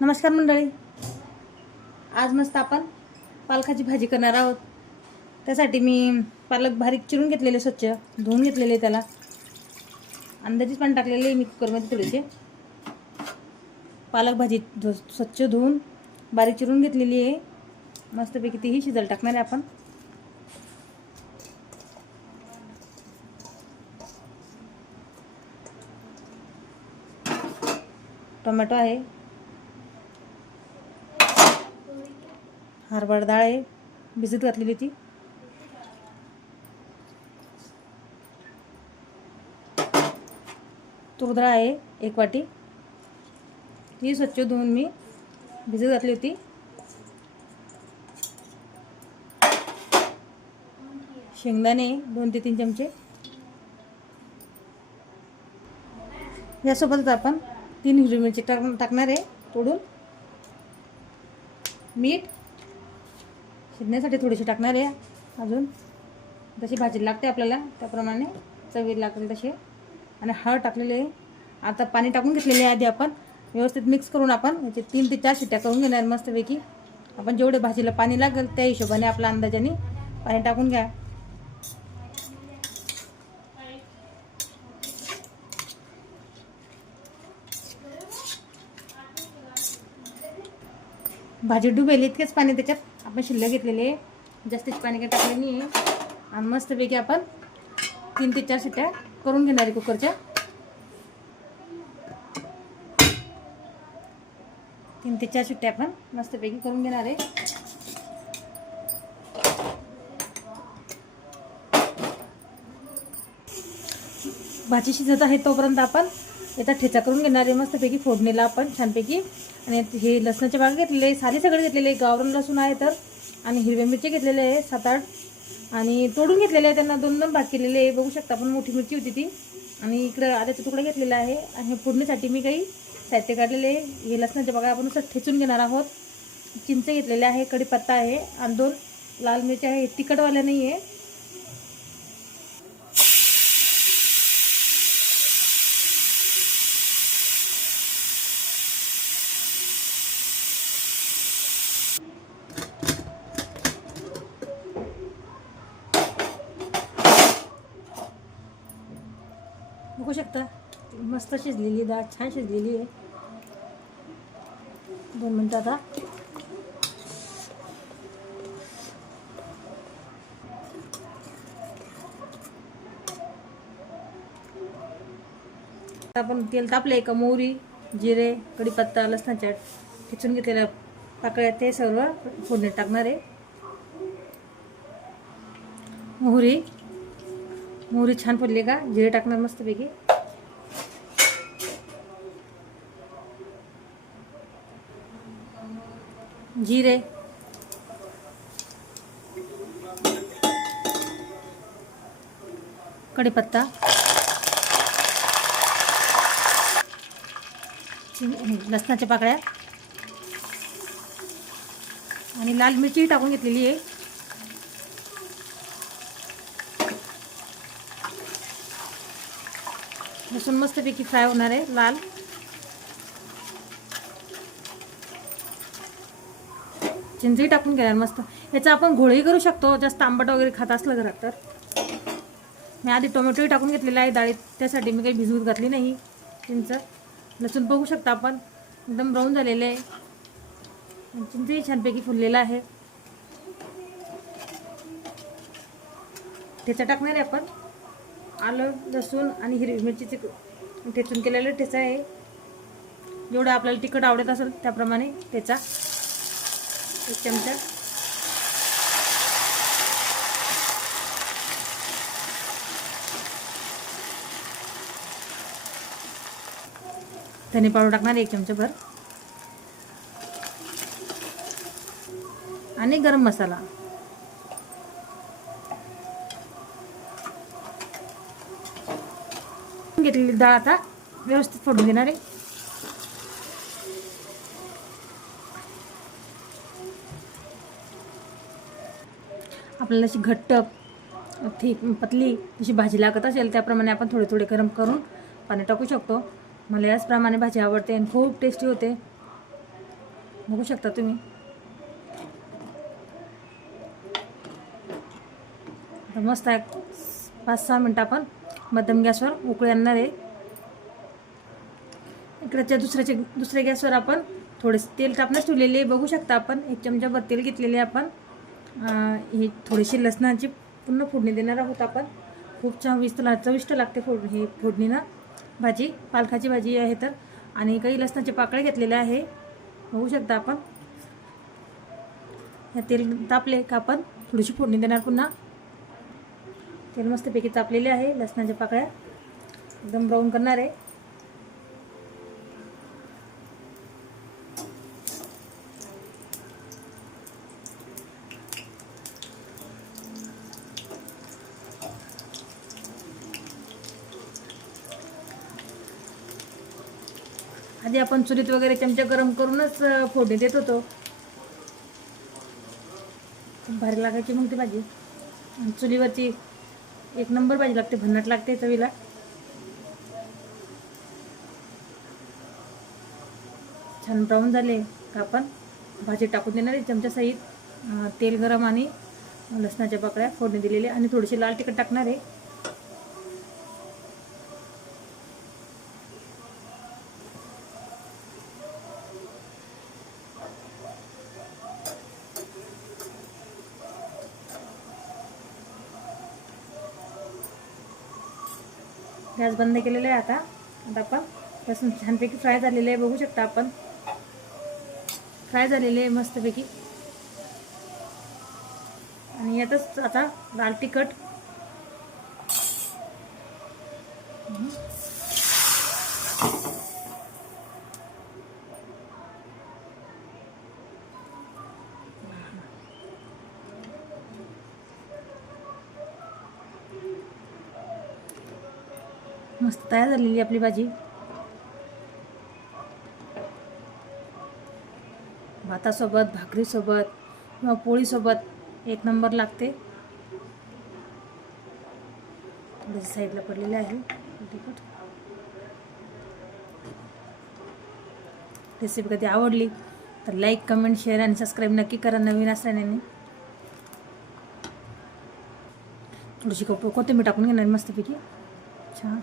नमस्कार मंडळी. आज मस्त आपण पालकाची भाजी करणार आहोत. त्यासाठी मी पालक बारीक चिरून घेतलेले स्वच्छ धुवून घेतलेले त्याला. अंदाजेच पण टाकलेले मी कुकरमध्ये थोडेसे. पालक भाजी धु स्वच्छ धुवून बारीक चिरून घेतलेली आहे. मस्तपैकी तीही शिजायला टाकणार आहे आपण. टोमॅटो आहे. हरभरा डाळ आहे. भिजत घातलेली ती. तूर डाळ आहे एक वाटी. ही स्वच्छ धुवून मी भिजत घातली होती. शेंगदाणे दोन ते तीन चमचे. यासोबतच आपण तीन हिरवी मिरची टाक टाकणार आहे तोडून. मीठ शिजण्यासाठी थोडीशी टाकणार आहे अजून. जशी भाजी लागते आपल्याला त्याप्रमाणे चवी लागेल तशी. आणि हळद टाकलेली आहे. आता पाणी टाकून घेतलेले आहे आधी आपण. व्यवस्थित मिक्स करून आपण याचे तीन ते चार शिट्ट्या करून घेणार मस्तपैकी. आपण जेवढे भाजीला पाणी लागेल त्या हिशोबाने आपल्या अंदाजाने पाणी टाकून घ्या. भाजी डुबेल इतकेच पाणी त्याच्यात. आपण शिल्लक घेतलेले आहे. जास्तीच पाणी काही टाकले नाही आणि मस्तपैकी आपण तीन ते चार शिट्ट्या करून घेणार आहे कुकरच्या. तीन ते चार शिट्ट्या आपण मस्तपैकी करून घेणार आहे. भाजी शिजत आहे तोपर्यंत आपण याचा ठेचा करून घेणार आहे. मस्तपैकी फोडणीला आपण छानपैकी. आणि हे लसणाचे बाग घेतलेले साधे सगळे घेतलेले गावरण लसूण आहे तर. आणि हिरव्या मिरची घेतलेले आहे. सात आठ. आणि तोडून घेतलेले आहे. त्यांना दोन दोन भाग केलेले आहे. बघू शकता आपण मोठी मिरची होती ती. आणि इकडं आल्याचा तुकडा घेतलेला आहे. आणि फोडणीसाठी मी काही साहित्य काढलेले आहे. हे लसणाचे बागा आपण असं ठेचून घेणार आहोत. चिंच घेतलेले आहे. कढीपत्ता आहे. आणि दोन लाल मिरची आहे. तिखटवाल्या नाही आहे बघू शकता मस्त शिजलेली डाळ छान शिजलेली आहे. दोन मिनटं आता. आपण तेल तापले का? मोहरी जिरे कढीपत्ता लसणाच्या ठेचून घेतलेल्या पाकळ्या ते सर्व फोडणीत टाकणार आहे. मोहरी. मोहरी छान फोडली का? जिरे टाकणार मस्तपैकी. जिरे। कढीपत्ता चिं- लसणाच्या पाकळ्या आणि लाल मिरची टाकून घेतलेली आहे. लसूण मस्तपैकी फ्राय होणार आहे, लाल. चिंचही टाकून घेणार मस्त. याचा आपण घोळही करू शकतो जास्त आंबट वगैरे खात असलं घरात तर. मी आधी टोमॅटोही टाकून घेतलेला आहे डाळीत त्यासाठी मी काही भिजवत घातली नाही चिंच. लसूण बघू शकता आपण एकदम ब्राऊन झालेले आहे. चिंचही छानपैकी फुललेलं आहे. ठेचा टाकणार आहे आपण. आलं लसूण आणि हिरवी मिरचीचे ठेचून केलेलं ठेचा आहे. जेवढं आपल्याला तिखट आवडत असेल त्याप्रमाणे ठेचा. एक चमचा. धने पावडर टाकणार एक चमचाभर. आणि गरम मसाला. घेतलेली डाळ आता व्यवस्थित फोडून घेणार आहे. आपल्याला अशी घट्ट ठीक पतली जशी भाजी लागत असेल त्याप्रमाणे आपण थोडे थोडे गरम करून पाणी टाकू शकतो. मला याचप्रमाणे भाजी आवडते आणि खूप टेस्टी होते. बघू शकता तुम्ही. मस्त आहे. पाच सहा मिनटं आपण मध्यम गॅसवर उकळी आणणार आहे. इकडच्या दुसऱ्याच्या दुसऱ्या गॅसवर आपण थोडेसे तेल टाकण्यास ठेवलेले बघू शकता आपण एक चमचाभर तेल घेतलेले आपण. ही थोडीशी लसणाची पूर्ण फोडणी देणार आहोत आपण. खूप चविष्ट ला चविष्ट लागते फोड ही फोडणीनं. भाजी पालकाची भाजी आहे तर. आणि काही लसणाचे पाकळे घेतलेले आहे. बघू शकता आपण. हे तेल तापले का आपण? थोडीशी फोडणी देणार पुन्हा. तेल मस्तपैकी तापलेले आहे लसणाच्या पाकळ्या. एकदम ब्राऊन करणार आहे. आधी आपण चुलीत वगैरे चमचा गरम करूनच फोडणी देत होतो. भारी लागायची मग ती भाजी. चुलीवरची एक नंबर भाजी लागते भन्नाट लागते चवीला. छान ब्राऊन झाले का आपण भाजी टाकून देणार आहे चमच्यासहित तेल गरम आणि लसणाच्या पाकळ्या फोडणी दिलेली आणि थोडीशी लाल तिखट टाकणार आहे. गॅस बंद केलेला आहे आता. आता आपण लसूण छानपैकी फ्राय झालेले आहे बघू शकता आपण. फ्राय झालेले आहे मस्तपैकी. आणि यातच आता दाल तिखट. मस्त तयार झालेली आपली भाजी. भातासोबत भाकरीसोबत किंवा पोळीसोबत एक नंबर लागते. साईडला पडलेले आहे. तिखट. रेसिपी कधी आवडली तर लाईक कमेंट शेअर आणि सबस्क्राईब नक्की करा नवीन असल्याने. थोडीशी कोथिंबीर टाकून घेणार मस्तपैकी. छान.